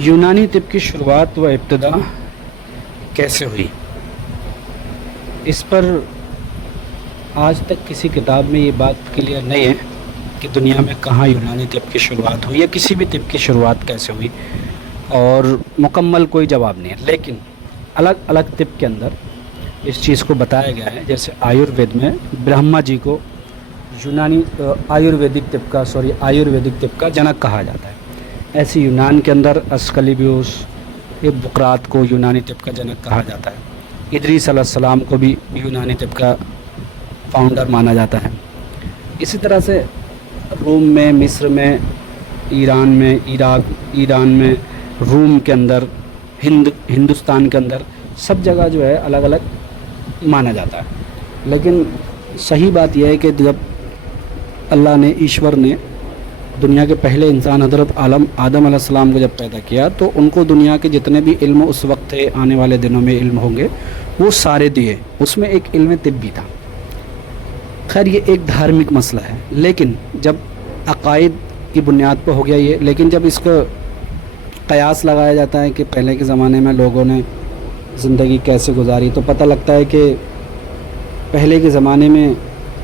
यूनानी तिब की शुरुआत व इब्तिदा कैसे हुई, इस पर आज तक किसी किताब में ये बात क्लियर नहीं है कि दुनिया में कहाँ यूनानी तिब की शुरुआत हुई या किसी भी तिब की शुरुआत कैसे हुई, और मुकम्मल कोई जवाब नहीं है। लेकिन अलग अलग तिब के अंदर इस चीज़ को बताया गया है। जैसे आयुर्वेद में ब्रह्मा जी को आयुर्वेदिक तिब का जनक कहा जाता है। ऐसे यूनान के अंदर अस्कलिपियुस, बुकरात को यूनानी तिब का जनक कहा जाता है। इदरीस अलैहिस्सलाम को भी यूनानी तिब का फाउंडर माना जाता है। इसी तरह से रोम में, मिस्र में, ईरान में, ईरान में, रूम के अंदर, हिंदुस्तान के अंदर सब जगह जो है अलग अलग माना जाता है। लेकिन सही बात यह है कि जब अल्लाह ने, ईश्वर ने दुनिया के पहले इंसान हज़रत आदम अलैहिस्सलाम को जब पैदा किया तो उनको दुनिया के जितने भी इल्म उस वक्त थे, आने वाले दिनों में इल्म होंगे, वो सारे दिए। उसमें एक इल्म तिब भी था। खैर ये एक धार्मिक मसला है, लेकिन जब अकायद की बुनियाद पर हो गया ये, लेकिन जब इसका कयास लगाया जाता है कि पहले के ज़माने में लोगों ने ज़िंदगी कैसे गुजारी, तो पता लगता है कि पहले के ज़माने में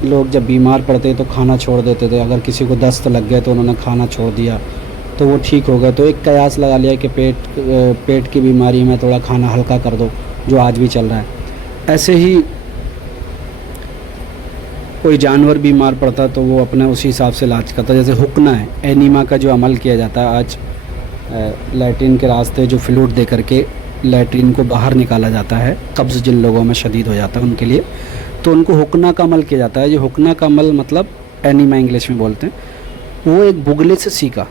लोग जब बीमार पड़ते तो खाना छोड़ देते थे। अगर किसी को दस्त लग गया तो उन्होंने खाना छोड़ दिया तो वो ठीक हो गया। तो एक कयास लगा लिया कि पेट की बीमारी में थोड़ा खाना हल्का कर दो, जो आज भी चल रहा है। ऐसे ही कोई जानवर बीमार पड़ता तो वो अपने उसी हिसाब से इलाज करता। जैसे हुक्ना है, एनीमा का जो अमल किया जाता है आज, लैट्रिन के रास्ते जो फ्लूइड दे करके लैट्रिन को बाहर निकाला जाता है, कब्ज़ जिन लोगों में शदीद हो जाता है उनके लिए, तो उनको हुक्ना का अमल किया जाता है। जो हुक्ना का अमल मतलब एनीमा इंग्लिश में बोलते हैं, वो एक बुगले से सीखा।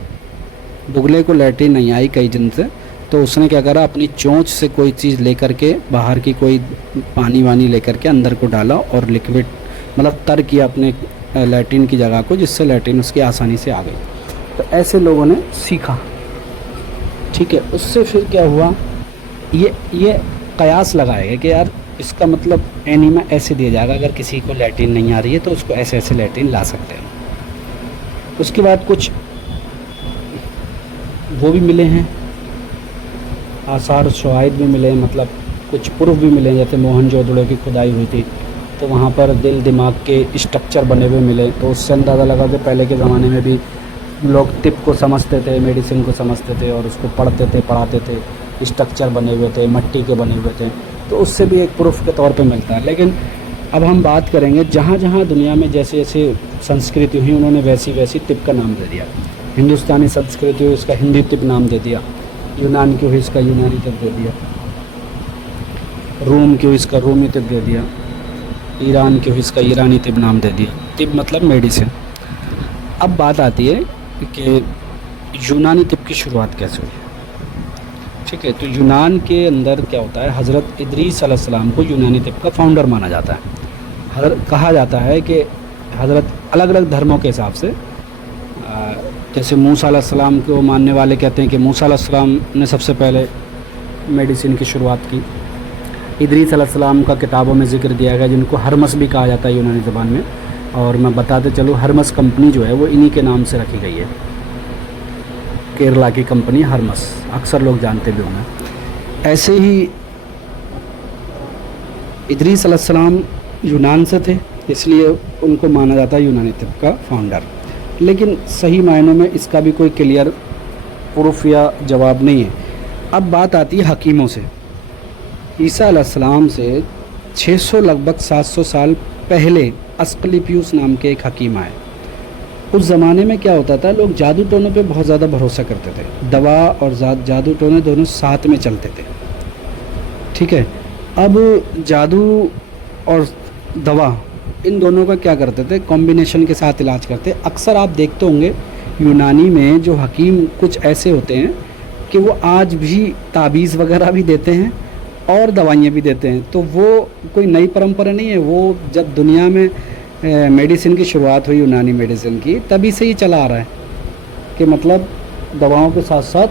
बुगले को लैट्रिन नहीं आई कई दिन से, तो उसने क्या करा, अपनी चोंच से कोई चीज़ लेकर के, बाहर की कोई पानी वानी लेकर के अंदर को डाला और लिक्विड मतलब तर किया अपने लैट्रिन की जगह को, जिससे लैट्रिन उसकी आसानी से आ गई। तो ऐसे लोगों ने सीखा, ठीक है। उससे फिर क्या हुआ, ये कयास लगाया गया कि यार इसका मतलब एनीमा ऐसे दिया जाएगा, अगर किसी को लैट्रिन नहीं आ रही है तो उसको ऐसे ऐसे लैट्रिन ला सकते हैं। उसके बाद कुछ वो भी मिले हैं, आसार शवाहिद भी मिले हैं, मतलब कुछ प्रूफ भी मिले हैं। जैसे मोहनजोदड़ो की खुदाई हुई थी तो वहाँ पर दिल दिमाग के स्ट्रक्चर बने हुए मिले, तो उससे अंदाज़ा लगा कि पहले के ज़माने में भी लोग तिब को समझते थे, मेडिसिन को समझते थे और उसको पढ़ते थे, पढ़ाते थे। स्ट्रक्चर बने हुए थे, मिट्टी के बने हुए थे, तो उससे भी एक प्रूफ के तौर पे मिलता है। लेकिन अब हम बात करेंगे जहाँ जहाँ दुनिया में जैसे जैसे संस्कृति हुई, उन्होंने वैसी वैसी तिब का नाम दे दिया। हिंदुस्तानी संस्कृति हुई, इसका हिंदी तिब नाम दे दिया। यूनान की हुई, इसका यूनानी तिब दे दिया। रूम की हुई, इसका रूमी तिब दे दिया। ईरान की हुई, इसका ईरानी तिब नाम दे दिया। तिब मतलब मेडिसिन। अब बात आती है कि यूनानी तिब की शुरुआत कैसे हुई, ठीक है। तो यूनान के अंदर क्या होता है, हज़रत इदरीस अलैहिस्सलाम को यूनानी तिब का फाउंडर माना जाता है। कहा जाता है कि हज़रत अलग अलग धर्मों के हिसाब से, जैसे मूसा अलैहिस्सलाम को मानने वाले कहते हैं कि मूसा अलैहिस्सलाम ने सबसे पहले मेडिसिन की शुरुआत की। इदरीस अलैहिस्सलाम का किताबों में ज़िक्र दिया गया, जिनको हरमस भी कहा जाता है यूनानी ज़बान में। और मैं बताते चलूँ, हरमस कंपनी जो है वो इन्हीं के नाम से रखी गई है, केरला की कंपनी हरमस, अक्सर लोग जानते भी होंगे। ऐसे ही इदरीस अलैहिस्सलाम यूनान से थे, इसलिए उनको माना जाता है यूनानी तिब का फाउंडर। लेकिन सही मायनों में इसका भी कोई क्लियर प्रूफ या जवाब नहीं है। अब बात आती है हकीमों से। ईसा अलैहिस्सलाम से 600 लगभग 700 साल पहले अस्कलिपियुस नाम के एक हकीम आए। उस ज़माने में क्या होता था, लोग जादू टोनों पे बहुत ज़्यादा भरोसा करते थे। दवा और जादू टोने दोनों साथ में चलते थे, ठीक है। अब जादू और दवा, इन दोनों का क्या करते थे, कॉम्बिनेशन के साथ इलाज करते। अक्सर आप देखते होंगे यूनानी में जो हकीम कुछ ऐसे होते हैं कि वो आज भी ताबीज़ वगैरह भी देते हैं और दवाइयाँ भी देते हैं। तो वो कोई नई परंपरा नहीं है, वो जब दुनिया में मेडिसिन की शुरुआत हुई, यूनानी मेडिसिन की, तभी से ही चला आ रहा है कि मतलब दवाओं के साथ साथ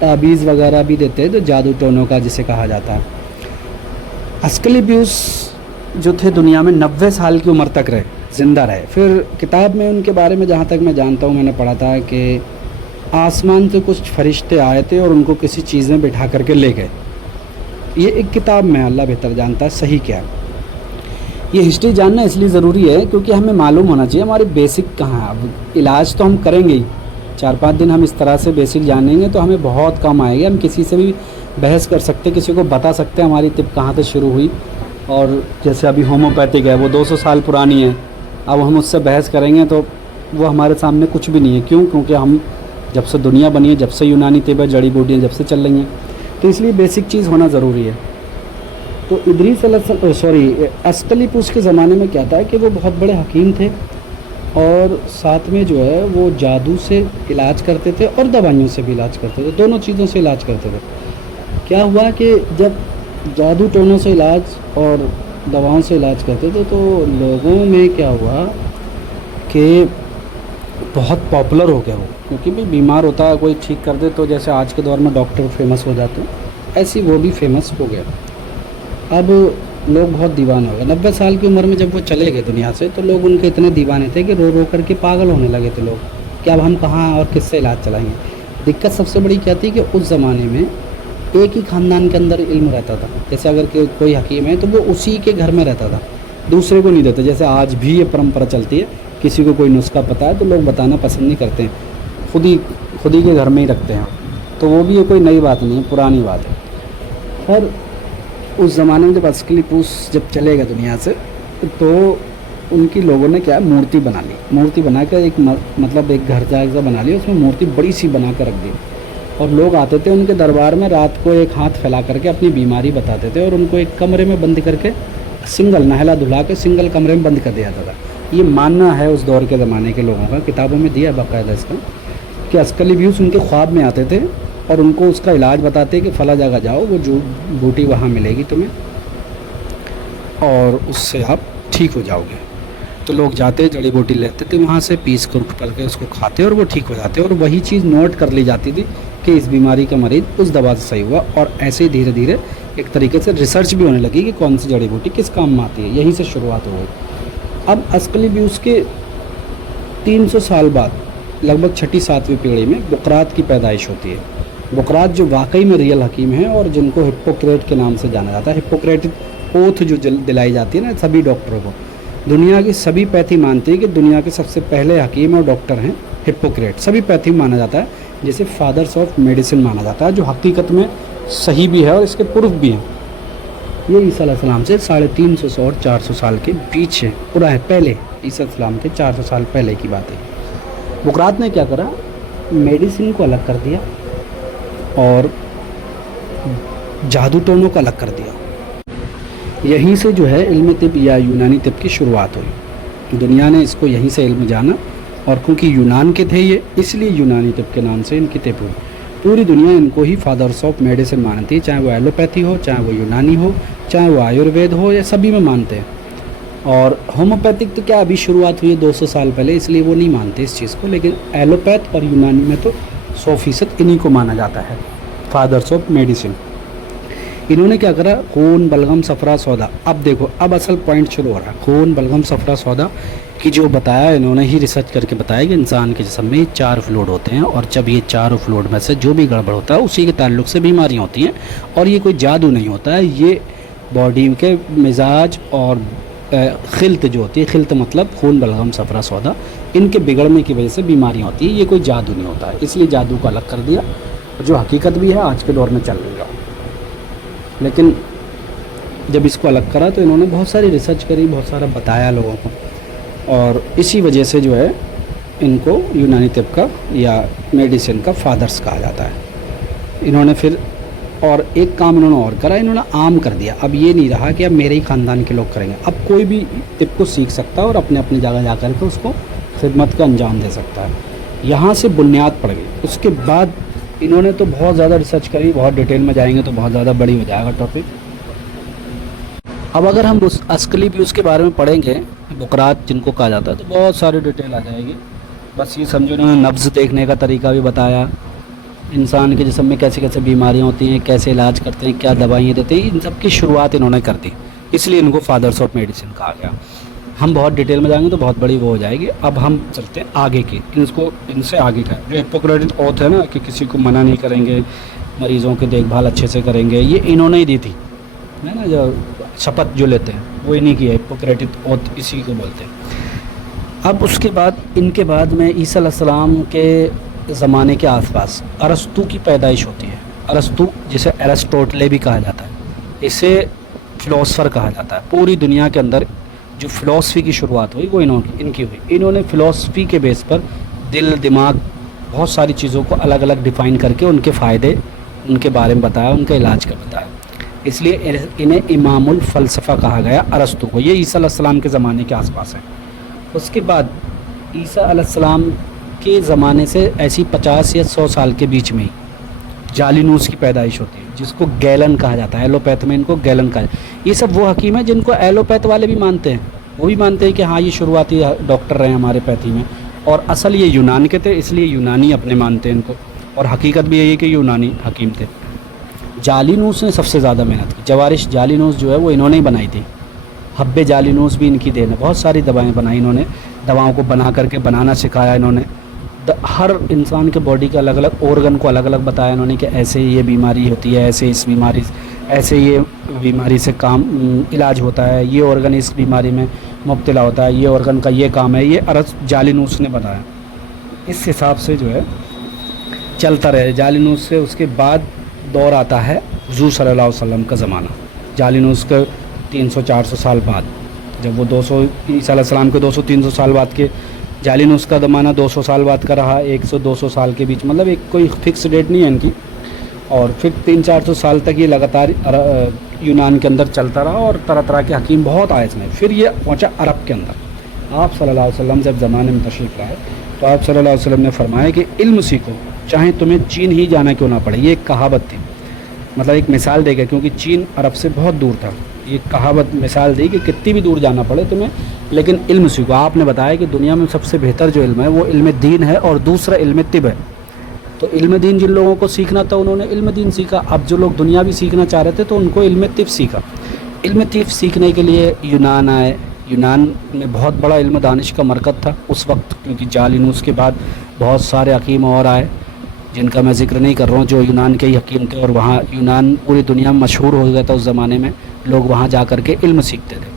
ताबीज़ वगैरह भी देते हैं, जो जादू टोनों का जिसे कहा जाता है। अस्कलिपियुस जो थे दुनिया में 90 साल की उम्र तक रहे, ज़िंदा रहे। फिर किताब में उनके बारे में जहाँ तक मैं जानता हूँ, मैंने पढ़ा था कि आसमान से कुछ फरिश्ते आए थे और उनको किसी चीज़ में बिठा करके ले गए। ये एक किताब में, अल्लाह बेहतर जानता है सही क्या है। ये हिस्ट्री जानना इसलिए ज़रूरी है क्योंकि हमें मालूम होना चाहिए हमारी बेसिक कहाँ है। अब इलाज तो हम करेंगे ही, 4-5 दिन हम इस तरह से बेसिक जानेंगे तो हमें बहुत कम आएगी। हम किसी से भी बहस कर सकते, किसी को बता सकते हैं हमारी तिब कहाँ से शुरू हुई। और जैसे अभी होम्योपैथिक है वो 200 साल पुरानी है, अब हम उससे बहस करेंगे तो वो हमारे सामने कुछ भी नहीं है। क्यों? क्योंकि हम जब से दुनिया बनी है, जब से यूनानी तिब जड़ी बूटियाँ जब से चल रही हैं, तो इसलिए बेसिक चीज़ होना ज़रूरी है। तो इदरीस अस्कलिपूस के ज़माने में क्या था कि वो बहुत बड़े हकीम थे और साथ में जो है वो जादू से इलाज करते थे और दवाइयों से भी इलाज करते थे, दोनों चीज़ों से इलाज करते थे। क्या हुआ कि जब जादू टोनों से इलाज और दवाओं से इलाज करते थे तो लोगों में क्या हुआ कि बहुत पॉपुलर हो गया वो, क्योंकि भी बीमार होता है कोई ठीक कर दे तो जैसे आज के दौर में डॉक्टर फेमस हो जाते हैं, ऐसी वो भी फेमस हो गया। अब लोग बहुत दीवाने हो गए। 90 साल की उम्र में जब वो चले गए दुनिया से तो लोग उनके इतने दीवाने थे कि रो रो करके पागल होने लगे थे लोग कि अब हम कहाँ और किससे इलाज चलाएंगे। दिक्कत सबसे बड़ी क्या थी कि उस ज़माने में एक ही ख़ानदान के अंदर इल्म रहता था। जैसे अगर कोई हकीम है तो वो उसी के घर में रहता था, दूसरे को नहीं देता। जैसे आज भी ये परंपरा चलती है, किसी को कोई नुस्खा पता है तो लोग बताना पसंद नहीं करते हैं, खुद ही के घर में ही रखते हैं। तो वो भी ये कोई नई बात नहीं है, पुरानी बात है। और उस ज़माने में जब अस्कलिपूस जब चले गए दुनिया से तो उनकी लोगों ने क्या मूर्ति बना ली। मूर्ति बना कर एक मतलब एक घर जैसा बना लिया, उसमें मूर्ति बड़ी सी बना कर रख दी और लोग आते थे उनके दरबार में, रात को एक हाथ फैला करके अपनी बीमारी बताते थे और उनको एक कमरे में बंद करके सिंगल नहला धुला के सिंगल कमरे में बंद कर दिया जाता था। ये मानना है उस दौर के ज़माने के लोगों का, किताबों में दिया बाकायदा इसका, कि अस्कलिपूस उनके ख्वाब में आते थे और उनको उसका इलाज बताते कि फ़ला जगह जाओ, वो जो बूटी वहाँ मिलेगी तुम्हें और उससे आप ठीक हो जाओगे। तो लोग जाते, जड़ी बूटी लेते थे वहाँ से, पीस कर उठल के उसको खाते और वो ठीक हो जाते और वही चीज़ नोट कर ली जाती थी कि इस बीमारी का मरीज़ उस दवा से सही हुआ। और ऐसे ही धीरे धीरे एक तरीके से रिसर्च भी होने लगी कि कौन सी जड़ी बूटी किस काम में आती है। यहीं से शुरुआत हो गई। अब अस्कलिपूस के 300 साल बाद लगभग 6ठी-7वीं पीढ़ी में बुकरात की पैदाइश होती है। बुकरात जो वाकई में रियल हकीम हैं और जिनको हिप्पोक्रेट के नाम से जाना जाता है। हिप्पोक्रेटिक ओथ जो दिलाई जाती है ना सभी डॉक्टरों को, दुनिया की सभी पैथी मानती है कि दुनिया के सबसे पहले हकीम और डॉक्टर हैं हिप्पोक्रेट। सभी पैथी माना जाता है, जैसे फादर्स ऑफ मेडिसिन माना जाता है, जो हकीकत में सही भी है और इसके प्रूफ भी हैं। ये ईसा अलैहिस्सलाम से 350 और 400 साल के बीच है, पूरा है पहले। ईसा अलैहिस्सलाम के 400 साल पहले की बात है। बुकरात ने क्या करा, मेडिसिन को अलग कर दिया और जादू टोनों को अलग कर दिया। यहीं से जो है इल्म तिब या यूनानी तिब की शुरुआत हुई। दुनिया ने इसको यहीं से इल्म जाना और क्योंकि यूनान के थे ये, इसलिए यूनानी तिब के नाम से इनकी तिब हुई। पूरी दुनिया इनको ही फादर्स ऑफ मेडिसिन मानती है, चाहे वो एलोपैथी हो, चाहे वो यूनानी हो, चाहे वो आयुर्वेद हो, या सभी में मानते हैं। और होम्योपैथिक तो क्या अभी शुरुआत हुई है 200 साल पहले, इसलिए वो नहीं मानते इस चीज़ को। लेकिन एलोपैथ और यूनानी में तो 100% इन्हीं को माना जाता है फादर्स ऑफ मेडिसिन। इन्होंने क्या करा, खून बलगम सफ़रा सौदा। अब देखो, अब असल पॉइंट शुरू हो रहा है। खून बलगम सफ़रा सौदा की जो बताया, इन्होंने ही रिसर्च करके बताया कि इंसान के जिस्म में 4 फ्लूइड होते हैं और जब ये 4 फ्लूइड में से जो भी गड़बड़ होता है उसी के ताल्लुक से बीमारियाँ होती हैं। और ये कोई जादू नहीं होता है, ये बॉडी के मिजाज और खिल्त जो होती है, खिल्त मतलब खून बलगम सफ़रा सौदा, इनके बिगड़ने की वजह से बीमारियाँ होती है। ये कोई जादू नहीं होता है, इसलिए जादू को अलग कर दिया, जो हकीकत भी है आज के दौर में चल रही है। लेकिन जब इसको अलग करा तो इन्होंने बहुत सारी रिसर्च करी, बहुत सारा बताया लोगों को, और इसी वजह से जो है इनको यूनानी तिब का या मेडिसिन का फादर्स कहा जाता है। इन्होंने फिर और एक काम इन्होंने और करा, इन्होंने आम कर दिया। अब ये नहीं रहा कि अब मेरे ही ख़ानदान के लोग करेंगे, अब कोई भी तिब को सीख सकता है और अपने अपनी जगह जा कर के उसको खिदमत का अंजाम दे सकता है। यहाँ से बुनियाद पड़ गई। उसके बाद इन्होंने तो बहुत ज़्यादा रिसर्च करी, बहुत डिटेल में जाएंगे तो बहुत ज़्यादा बड़ी हो जाएगा टॉपिक। अब अगर हम उस अस्कलिपूस के बारे में पढ़ेंगे, बुकरात जिनको कहा जाता है, तो बहुत सारी डिटेल आ जाएगी। बस ये समझो, इन्होंने नब्ज़ देखने का तरीका भी बताया, इंसान के जिस्म में कैसे कैसे बीमारियाँ होती हैं, कैसे इलाज करते हैं, क्या दवाइयाँ देते हैं, इन सब की शुरुआत इन्होंने कर दी, इसलिए इनको फादर्स ऑफ मेडिसिन कहा गया। हम बहुत डिटेल में जाएंगे तो बहुत बड़ी वो हो जाएगी। अब हम चलते हैं आगे की, इनसे आगे का जो हिप्पोक्रेटिक ओथ है ना, कि किसी को मना नहीं करेंगे, मरीज़ों की देखभाल अच्छे से करेंगे, ये इन्होंने ही दी थी, है ना। जो शपथ जो लेते हैं वो इन्हीं की है, हिप्पोक्रेटिक ओथ इसी को बोलते हैं। अब उसके बाद इनके बाद में ईसा अलैहिस्सलाम के ज़माने के आसपास अरस्तु की पैदाइश होती है। अरस्तु जिसे एरिस्टोटले भी कहा जाता है, इसे फ़िलोसफ़र कहा जाता है। पूरी दुनिया के अंदर जो फ़िलासफ़ी की शुरुआत हुई वो इनकी हुई। इन्होंने फ़िलासफ़ी के बेस पर दिल दिमाग बहुत सारी चीज़ों को अलग अलग डिफ़ाइन करके उनके फ़ायदे उनके बारे में बताया, उनके इलाज का बताया। इसलिए इन्हें इमामुल फ़लसफ़ा कहा गया अरस्तु को। ये ईसा अलैहिस्सलाम के ज़माने के आसपास है। उसके बाद ईसा अलैहिस्सलाम के ज़माने से ऐसी 50 या 100 साल के बीच में ही जालिनूस की पैदाइश होती है, जिसको गैलन कहा जाता है। एलोपैथ में इनको गैलन कहा जाता है। ये सब वो हकीम हैं जिनको एलोपैथ वाले भी मानते हैं। वो भी मानते हैं कि हाँ ये शुरुआती डॉक्टर रहे हमारे पैथी में, और असल ये यूनान के थे, इसलिए यूनानी अपने मानते हैं इनको, और हकीकत भी यही है कि यूनानी हकीम थे। जालिनूस ने सबसे ज़्यादा मेहनत की। जवारिश जालिनूस जो है वो इन्होंने ही बनाई थी। हब्बे जालिनूस भी इनकी देन है। बहुत सारी दवाएँ बनाई इन्होंने, दवाओं को बना करके बनाना सिखाया इन्होंने। हर इंसान के बॉडी के अलग अलग ऑर्गन को अलग अलग बताया इन्होंने कि ऐसे ये बीमारी होती है, ऐसे इस बीमारी ऐसे ये बीमारी से काम इलाज होता है, ये ऑर्गन इस बीमारी में मुब्तला होता है, ये ऑर्गन का ये काम है। ये जालिनूस ने बताया। इस हिसाब से जो है चलता रहे जालिनूस से। उसके बाद दौर आता है हुज़ूर सल्लल्लाहु अलैहि वसल्लम का ज़माना। जालिनूस के 300-400 साल बाद, जब वो 200 ईसा अलैहिस्सलाम के 200-300 साल बाद के, जालिनूस का ज़माना 200 साल बाद का रहा, 100-200 साल के बीच, मतलब एक कोई फिक्स डेट नहीं है इनकी। और फिर 300-400 साल तक ये लगातार यूनान के अंदर चलता रहा, और तरह तरह के हकीम बहुत आए इसमें। फिर ये पहुंचा अरब के अंदर। आप सल्लल्लाहु अलैहि वसल्लम जब ज़माने में तशरीफ़ लाए तो आप सल्लल्लाहु अलैहि वसल्लम ने फरमाया कि इल्म सीखो, चाहे तुम्हें चीन ही जाना क्यों ना पड़े। ये एक कहावत थी, मतलब एक मिसाल देगा, क्योंकि चीन अरब से बहुत दूर था। ये कहावत मिसाल दी कि कितनी भी दूर जाना पड़े तुम्हें, लेकिन इल्म सीखो। आपने बताया कि दुनिया में सबसे बेहतर जो इल्म है वो इल्म दीन है, और दूसरा इल्म तिब है। तो इल्म दीन जिन लोगों को सीखना था उन्होंने इल्म दीन सीखा। अब जो लोग दुनिया भी सीखना चाह रहे थे तो उनको इल्म तिब सीखा। इल्म तिब सीखने के लिए यूनान आए। यूनान में बहुत बड़ा इल्म दानिश का मरकज़ था उस वक्त, क्योंकि जालिनूस के बाद बहुत सारे हकीम और आए जिनका मैं ज़िक्र नहीं कर रहा हूँ, जो यूनान के ही हकीम थे। और वहाँ यूनान पूरी दुनिया में मशहूर हो गया था उस ज़माने में। लोग वहाँ जा कर के इल्म सीखते थे।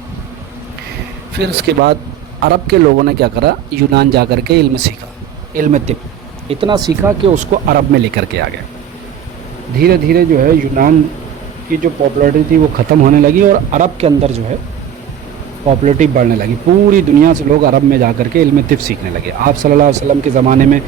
फिर उसके बाद अरब के लोगों ने क्या करा, यूनान जा कर के इल्म सीखा, इल्म तिब इतना सीखा कि उसको अरब में लेकर के आ गए। धीरे धीरे जो है यूनान की जो पॉपुलैरिटी थी वो ख़त्म होने लगी, और अरब के अंदर जो है पॉपुलैरिटी बढ़ने लगी। पूरी दुनिया से लोग अरब में जा कर के इल्म तिब सीखने लगे। आप सल्लल्लाहु अलैहि वसल्लम के ज़माने में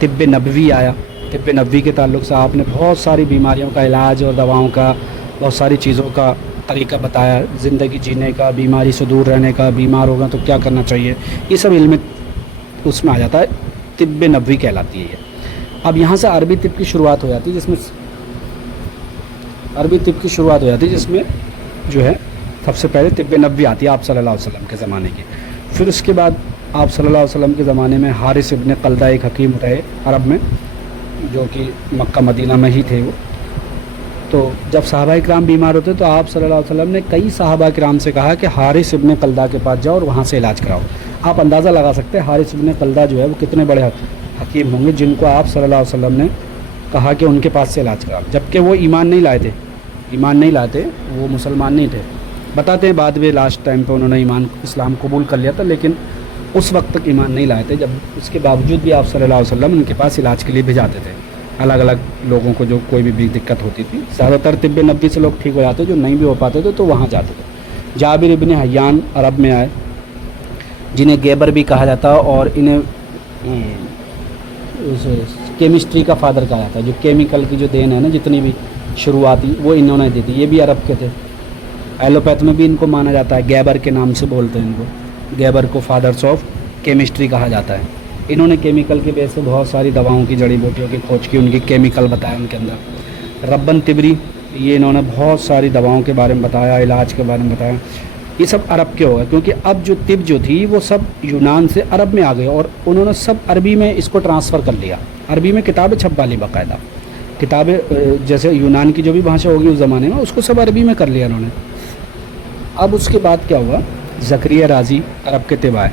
तिब्ब नबवी आया। तिब्ब नबवी के ताल्लुक़ से आपने बहुत सारी बीमारियों का इलाज और दवाओं का, बहुत सारी चीज़ों का तरीका बताया, ज़िंदगी जीने का, बीमारी से दूर रहने का, बीमार होगा तो क्या करना चाहिए, ये सब इल्म उसमें आ जाता है। तिब्ब नबवी कहलाती है ये। अब यहाँ से अरबी तिब की शुरुआत हो जाती है, जिसमें जो है सबसे पहले तिब्ब नबवी आती है आप सल्लल्लाहु अलैहि वसल्लम के ज़माने की। फिर उसके बाद आप सल्लल्लाहु अलैहि वसल्लम के ज़माने में हारिस इब्न कल्दा एक हकीम रहे अरब में, जो कि मक्का मदीना में ही थे वो। तो जब सहाबा इकराम बीमार होते तो आप सल्लल्लाहु अलैहि वसल्लम ने कई सहाबा इकराम से कहा कि हारिस इब्न कल्दा के पास जाओ और वहाँ से इलाज कराओ। आप अंदाज़ा लगा सकते हैं हारिस इब्न कल्दा जो है वो कितने बड़े हकीम होंगे, जिनको आप सल्लल्लाहु अलैहि वसल्लम ने कहा कि उनके पास से इलाज कराओ, जबकि वो ईमान नहीं लाए थे, वो मुसलमान नहीं थे। बताते हैं बाद में लास्ट टाइम पे उन्होंने इस्लाम कबूल कर लिया था, लेकिन उस वक्त तक ईमान नहीं लाए थे। जब उसके बावजूद भी आप सल्लल्लाहु अलैहि वसल्लम उनके पास इलाज के लिए भेजाते थे, अलग अलग लोगों को जो कोई भी दिक्कत होती थी। ज़्यादातर तिब्ब नबवी से लोग ठीक हो जाते, जो नहीं भी हो पाते थे तो वहाँ जाते थे। जाबिर इब्न हय्यान अरब में आए, जिन्हें गेबर भी कहा जाता, और इन्हें केमिस्ट्री का फादर कहा जाता है। जो केमिकल की जो देन है ना, जितनी भी शुरुआती, वो इन्होंने दी थी। ये भी अरब के थे। एलोपैथ में भी इनको माना जाता है, गैबर के नाम से बोलते हैं इनको। गैबर को फादर्स ऑफ केमिस्ट्री कहा जाता है। इन्होंने केमिकल के बेस पे बहुत सारी दवाओं की, जड़ी बूटियों की खोज की, उनकी केमिकल बताया उनके अंदर। रब्बन तिबरी, ये इन्होंने बहुत सारी दवाओं के बारे में बताया, इलाज के बारे में बताया। ये सब अरब के हो गए, क्योंकि अब जो तिब जो थी वो सब यूनान से अरब में आ गए, और उन्होंने सब अरबी में इसको ट्रांसफ़र कर लिया। अरबी में किताबें छपवा ली बाकायदा, किताबें जैसे यूनान की जो भी भाषा होगी उस ज़माने में, उसको सब अरबी में कर लिया उन्होंने। अब उसके बाद क्या हुआ, ज़करिया राज़ी अरब के तिब आए।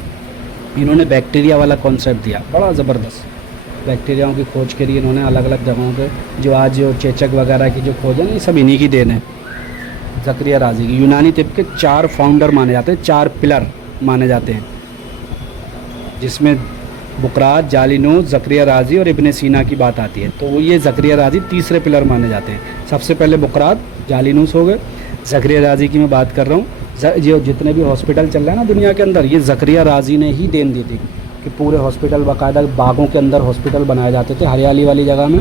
इन्होंने बैक्टीरिया वाला कॉन्सेप्ट दिया, बड़ा ज़बरदस्त। बैक्टीरियाओं की खोज करी इन्होंने अलग अलग जगहों पे, जो आज जो चेचक वगैरह की जो खोज है ना, ये सब इन्हीं की देन है, ज़करिया राज़ी की। यूनानी तिब के 4 फाउंडर माने जाते हैं, 4 पिलर माने जाते हैं, जिसमें बुकरात, जालिनूस, ज़करिया राज़ी और इब्ने सीना की बात आती है। तो वो ये ज़करिया राज़ी तीसरे पिलर माने जाते हैं। सबसे पहले बुकरात, जालिनूस हो गए, ज़करिया राज़ी की मैं बात कर रहा हूँ। जो जितने भी हॉस्पिटल चल रहे हैं ना दुनिया के अंदर, ये ज़करिया राज़ी ने ही देन दी थी कि पूरे हॉस्पिटल बाकायदा बागों के अंदर हॉस्पिटल बनाए जाते थे, हरियाली वाली जगह में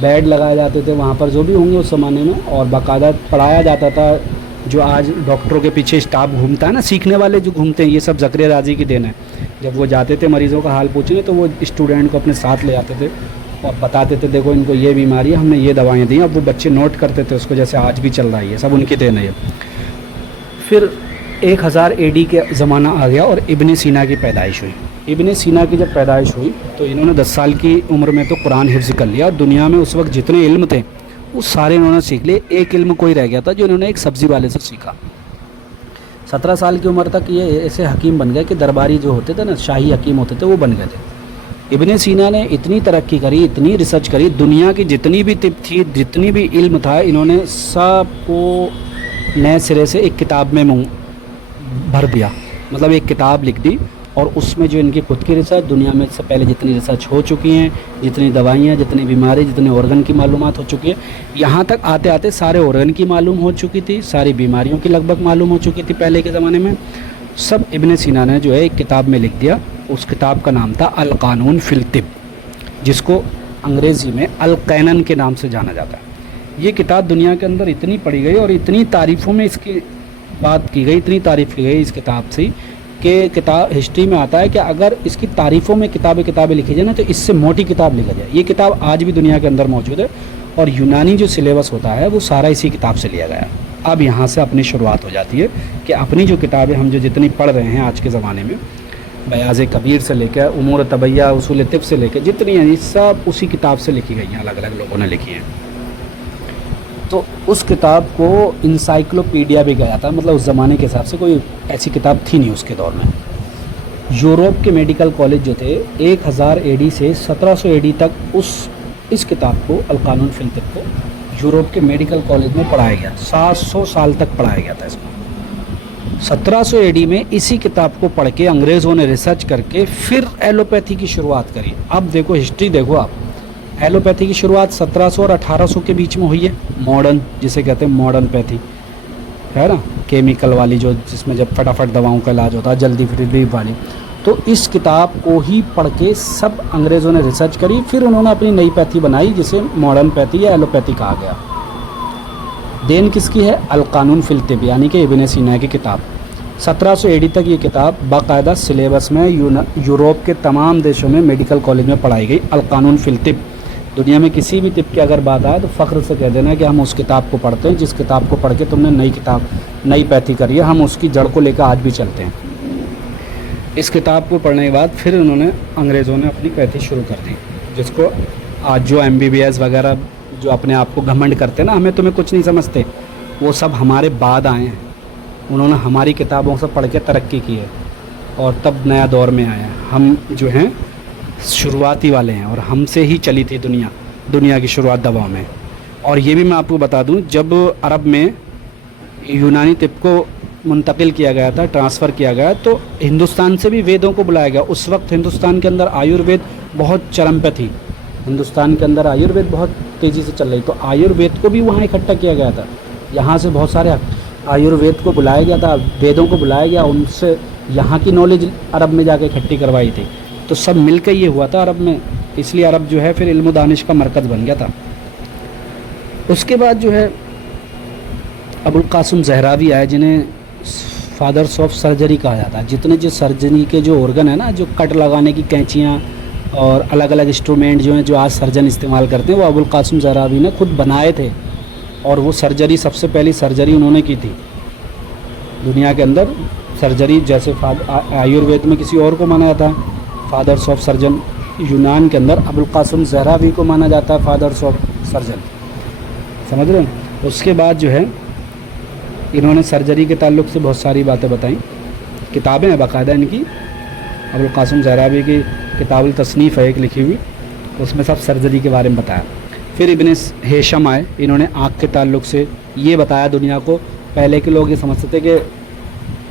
बेड लगाए जाते थे वहाँ पर जो भी होंगे उस ज़माने में, और बाकायदा पढ़ाया जाता था। जो आज डॉक्टरों के पीछे स्टाफ घूमता है ना, सीखने वाले जो घूमते हैं, ये सब ज़करिया राज़ी की देन है। जब वो जाते थे मरीज़ों का हाल पूछने, तो वो स्टूडेंट को अपने साथ ले जाते थे और बताते थे देखो इनको ये बीमारी है, हमने ये दवाएं दी। अब वो बच्चे नोट करते थे उसको, जैसे आज भी चल रहा है, ये सब उनकी देन है। फिर 1000 AD के ज़माना आ गया और इब्ने सीना की पैदाइश हुई। इब्ने सीना की जब पैदाइश हुई तो इन्होंने 10 साल की उम्र में तो कुरान हिफ्ज़ कर लिया, और दुनिया में उस वक्त जितने इल्म थे वो सारे इन्होंने सीख लिए। एक इल्म कोई रह गया था जो इन्होंने एक सब्ज़ी वाले से सीखा। 17 साल की उम्र तक ये ऐसे हकीम बन गए कि दरबारी जो होते थे ना, शाही हकीम होते थे, वो बन गए थे। इब्ने सीना ने इतनी तरक्की करी, इतनी रिसर्च करी, दुनिया की जितनी भी तिब थी, जितनी भी इल्म था, इन्होंने सबको नए सिरे से एक किताब में मुँह भर दिया। मतलब एक किताब लिख दी, और उसमें जो इनकी खुद की रिसर्च, दुनिया में इससे पहले जितनी रिसर्च हो चुकी हैं, जितनी दवाइयाँ, जितनी बीमारी, जितने ऑर्गन की मालूमात हो चुकी है, यहाँ तक आते आते सारे ऑर्गन की मालूम हो चुकी थी, सारी बीमारियों की लगभग मालूम हो चुकी थी पहले के ज़माने में। सब इब्ने सीना ने जो है एक किताब में लिख दिया। उस किताब का नाम था अल कानून फिल तिब, जिसको अंग्रेज़ी में अल कैनन के नाम से जाना जाता है। ये किताब दुनिया के अंदर इतनी पढ़ी गई और इतनी तारीफ़ों में इसकी बात की गई, इतनी तारीफ़ की गई इस किताब से कि किताब हिस्ट्री में आता है कि अगर इसकी तारीफ़ों में किताबें लिखी जाए ना, तो इससे मोटी किताब लिखा जाए। ये किताब आज भी दुनिया के अंदर मौजूद है, और यूनानी जो सिलेबस होता है वो सारा इसी किताब से लिया गया। अब यहाँ से अपनी शुरुआत हो जाती है कि अपनी जो किताबें हम जो जितनी पढ़ रहे हैं आज के ज़माने में, बयाज़ कबीर से लेकर उमूर तबैया, उसूल तिब से लेकर जितनी हैं, ये सब उसी किताब से लिखी गई हैं, अलग अलग लोगों ने लिखी हैं। तो उस किताब को इंसाइक्लोपीडिया भी गया था, मतलब उस ज़माने के हिसाब से कोई ऐसी किताब थी नहीं उसके दौर में। यूरोप के मेडिकल कॉलेज जो थे 1000 AD से 1700 AD तक इस किताब को, अल कानून फिल तिब को, यूरोप के मेडिकल कॉलेज में पढ़ाया गया। 700 साल तक पढ़ाया गया था इसको। 1700 AD में इसी किताब को पढ़ के अंग्रेज़ों ने रिसर्च करके फिर एलोपैथी की शुरुआत करी। अब देखो हिस्ट्री देखो आप, एलोपैथी की शुरुआत 1700 और 1800 के बीच में हुई है। मॉडर्न जिसे कहते हैं मॉडर्न पैथी है ना, केमिकल वाली, जो जिसमें जब फटाफट दवाओं का इलाज होता है, जल्दी रिलीफ वाली। तो इस किताब को ही पढ़ के सब अंग्रेज़ों ने रिसर्च करी, फिर उन्होंने अपनी नई पैथी बनाई जिसे मॉडर्न पैथी या एलोपैथी कहा गया। देन किसकी है? अल कानून फिल तिब, यानी कि इब्ने सीना की किताब। 1700 AD तक ये किताब बाकायदा सिलेबस में यूरोप के तमाम देशों में मेडिकल कॉलेज में पढ़ाई गई। अल कानून फिल तिब। दुनिया में किसी भी तिब की अगर बात आए तो फ़ख्र से कह देना कि हम उस किताब को पढ़ते हैं, जिस किताब को पढ़ के तुमने नई पैथी करी है, हम उसकी जड़ को लेकर आज भी चलते हैं। इस किताब को पढ़ने के बाद फिर उन्होंने अंग्रेज़ों ने अपनी पैथी शुरू कर दी, जिसको आज जो MBBS वगैरह जो अपने आप को घमंड करते हैं ना, हमें तुम्हें कुछ नहीं समझते, वो सब हमारे बाद आए हैं। उन्होंने हमारी किताबों से पढ़ के तरक्की की है और तब नया दौर में आया है। हम जो हैं शुरुआती वाले हैं और हमसे ही चली थी दुनिया की शुरुआत दवाओं में। और ये भी मैं आपको बता दूं, जब अरब में यूनानी तिब को मुंतकिल किया गया था, ट्रांसफ़र किया गया, तो हिंदुस्तान से भी वेदों को बुलाया गया। उस वक्त हिंदुस्तान के अंदर आयुर्वेद बहुत चरम पे थी, हिंदुस्तान के अंदर आयुर्वेद बहुत तेज़ी से चल रही, तो आयुर्वेद को भी वहाँ इकट्ठा किया गया था। यहाँ से बहुत सारे आयुर्वेद को बुलाया गया था, वेदों को बुलाया गया, उनसे यहाँ की नॉलेज अरब में जाके इकट्ठी करवाई थी। तो सब मिलकर ये हुआ था अरब में, इसलिए अरब जो है फिर इल्म दानिश का मरकज़ बन गया था। उसके बाद जो है अबुल कासिम ज़हरावी आए, जिन्हें फादर्स ऑफ सर्जरी कहा जाता है। जितने जो सर्जरी के जो ऑर्गन है ना, जो कट लगाने की कैंचियाँ और अलग अलग इंस्ट्रूमेंट जो हैं जो आज सर्जन इस्तेमाल करते हैं, वो अबुल कासिम ज़हरावी ने खुद बनाए थे। और वो सर्जरी, सबसे पहली सर्जरी उन्होंने की थी दुनिया के अंदर। सर्जरी जैसे आयुर्वेद में किसी और को माना जाता है फादर्स ऑफ सर्जन, यूनान के अंदर अबुल कासिम ज़हरावी को माना जाता है फादर्स ऑफ सर्जन, समझ रहे हैं। उसके बाद जो है इन्होंने सर्जरी के ताल्लुक़ से बहुत सारी बातें बताई। किताबें हैं बाकायदा इनकी, अबुल कासिम ज़हरावी की किताबुल तसनीफ़ है एक लिखी हुई, उसमें सब सर्जरी के बारे में बताया। फिर इब्न हेशम आए, इन्होंने आँख के ताल्लुक़ से ये बताया दुनिया को। पहले के लोग ये समझते थे कि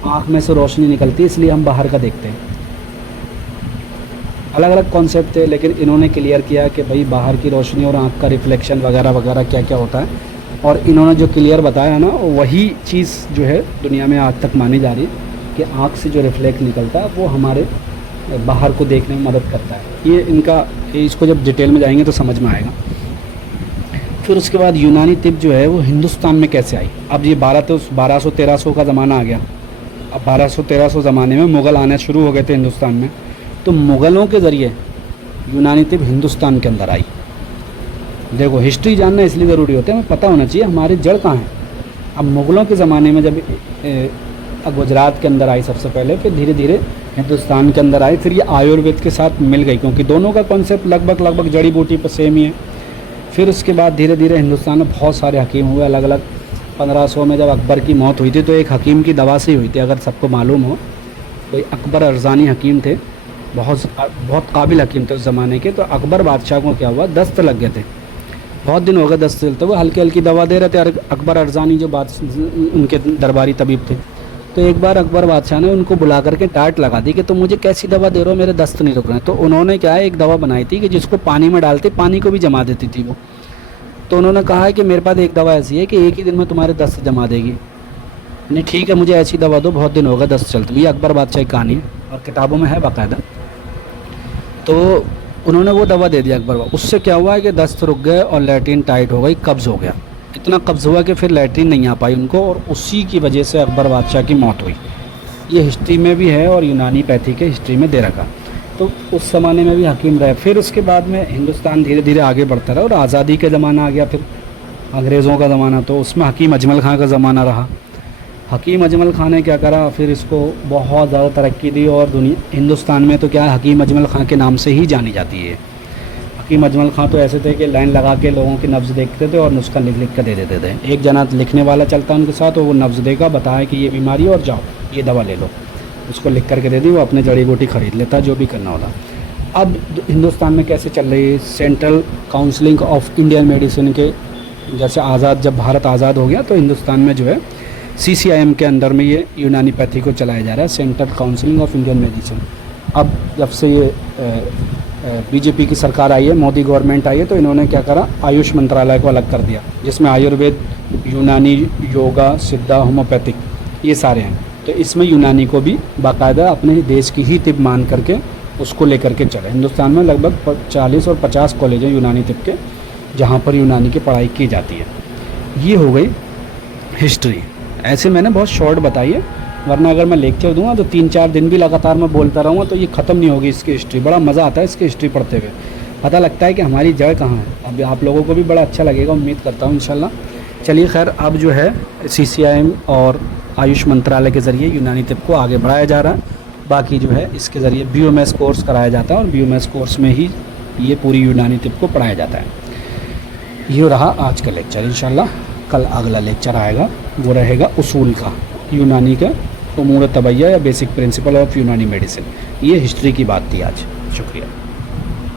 आँख में से रोशनी निकलती है इसलिए हम बाहर का देखते हैं, अलग अलग कॉन्सेप्ट थे, लेकिन इन्होंने क्लियर किया कि भाई बाहर की रोशनी और आँख का रिफ्लेक्शन वगैरह वगैरह क्या क्या होता है। और इन्होंने जो क्लियर बताया ना, वही चीज़ जो है दुनिया में आज तक मानी जा रही है कि आँख से जो रिफ्लेक्ट निकलता है वो हमारे बाहर को देखने में मदद करता है। ये इनका, इसको जब डिटेल में जाएंगे तो समझ में आएगा। फिर उसके बाद यूनानी तिब जो है वो हिंदुस्तान में कैसे आई। अब ये 1200-1300 का ज़माना आ गया। अब 1200-1300 ज़माने में मुग़ल आने शुरू हो गए थे हिंदुस्तान में, तो मुग़लों के ज़रिए यूनानी तिब हिंदुस्तान के अंदर आई। देखो हिस्ट्री जानना इसलिए ज़रूरी होता है, हमें पता होना चाहिए हमारी जड़ कहाँ है। अब मुग़लों के ज़माने में जब गुजरात के अंदर आई सबसे पहले, फिर धीरे धीरे हिंदुस्तान के अंदर आई, फिर ये आयुर्वेद के साथ मिल गई, क्योंकि दोनों का कॉन्सेप्ट लगभग जड़ी बूटी पर सेम ही है। फिर उसके बाद धीरे धीरे हिंदुस्तान में बहुत सारे हकीम हुए अलग अलग। 1500 में जब अकबर की मौत हुई थी तो एक हकीम की दवा से ही हुई थी, अगर सबको मालूम हो। कोई अकबर अरज़ानी हकीम थे, बहुत काबिल हकीम थे उस ज़माने के। तो अकबर बादशाह को क्या हुआ, दस्त लग गए थे, बहुत दिन हो गए दस्त चलते हुए, हल्की हल्की दवा दे रहे थे अकबर अरज़ानी जो उनके दरबारी तबीब थे। तो एक बार अकबर बादशाह ने उनको बुला करके डांट लगा दी कि तुम मुझे कैसी दवा दे रहे हो, मेरे दस्त नहीं रुक रहे। तो उन्होंने क्या है, एक दवा बनाई थी कि जिसको पानी में डालते पानी को भी जमा देती थी वो। तो उन्होंने कहा है कि मेरे पास एक दवा ऐसी है कि एक ही दिन में तुम्हारे दस्त जमा देगी। नहीं ठीक है, मुझे ऐसी दवा दो, बहुत दिन होगा दस्त चलते। ये अकबर बादशाह की कहानी है और किताबों में है बाकायदा। तो उन्होंने वो दवा दे दिया अकबर, उससे क्या हुआ है कि दस्त रुक गए और लैट्रिन टाइट हो गई, कब्ज़ हो गया। इतना कब्ज़ हुआ कि फिर लैट्रिन नहीं आ पाई उनको, और उसी की वजह से अकबर बादशाह की मौत हुई। ये हिस्ट्री में भी है और यूनानी पैथी के हिस्ट्री में दे रखा। तो उस ज़माने में भी हकीम रहे। फिर उसके बाद में हिंदुस्तान धीरे धीरे आगे बढ़ता रहा और आज़ादी का ज़माना आ गया, फिर अंग्रेज़ों का ज़माना। तो उसमें हकीम अजमल ख़ां का ज़माना रहा। हकीम अजमल ख़ां ने क्या करा, फिर इसको बहुत ज़्यादा तरक्की दी, और हिंदुस्तान में तो क्या है, हकीम अजमल ख़ां के नाम से ही जानी जाती है। हकीम अजमल ख़ां तो ऐसे थे कि लाइन लगा के लोगों की नब्ज़ देखते थे और नुस्खा लिख कर दे देते थे। एक जना लिखने वाला चलता उनके साथ, और वो नब्ज़ देगा, बताया कि ये बीमारी है और जाओ ये दवा ले लो, उसको लिख करके दे दी, वो अपने जड़ी बूटी ख़रीद लेता, जो भी करना होता। अब हिंदुस्तान में कैसे चल रही है, central counselling of Indian medicine के, जैसे जब भारत आज़ाद हो गया तो हिंदुस्तान में जो है CCIM के अंदर में ये यूनानी पैथी को चलाया जा रहा है, central counselling of Indian medicine. अब जब से ये BJP की सरकार आई है, मोदी गवर्नमेंट आई है, तो इन्होंने क्या करा, आयुष मंत्रालय को अलग कर दिया, जिसमें आयुर्वेद, यूनानी, योगा, सिद्धा, होम्योपैथिक ये सारे हैं। तो इसमें यूनानी को भी बाकायदा अपने देश की ही तिब मान करके उसको लेकर के चले। हिंदुस्तान में लगभग 40 और 50 कॉलेज हैं यूनानी तिब के, जहाँ पर यूनानी की पढ़ाई की जाती है। ये हो गई हिस्ट्री। ऐसे मैंने बहुत शॉर्ट बताई है, वरना अगर मैं लेक्चर दूंगा तो 3-4 दिन भी लगातार मैं बोलता रहूँगा तो ये ख़त्म नहीं होगी इसकी हिस्ट्री। बड़ा मज़ा आता है इसकी हिस्ट्री पढ़ते हुए, पता लगता है कि हमारी जड़ कहाँ है। अब आप लोगों को भी बड़ा अच्छा लगेगा, उम्मीद करता हूँ इंशाल्लाह। चलिए खैर, अब जो है CCIM और आयुष मंत्रालय के ज़रिए यूनानी तिब को आगे बढ़ाया जा रहा है। बाकी जो है इसके ज़रिए BOMS कोर्स कराया जाता है, और BOMS कोर्स में ही ये पूरी यूनानी तिब को पढ़ाया जाता है। ये रहा आज का लेक्चर। इंशाल्लाह कल अगला लेक्चर आएगा, वो रहेगा उसूल का, यूनानी का उमूर तबैया या बेसिक प्रिंसिपल ऑफ यूनानी मेडिसिन। ये हिस्ट्री की बात थी आज। शुक्रिया।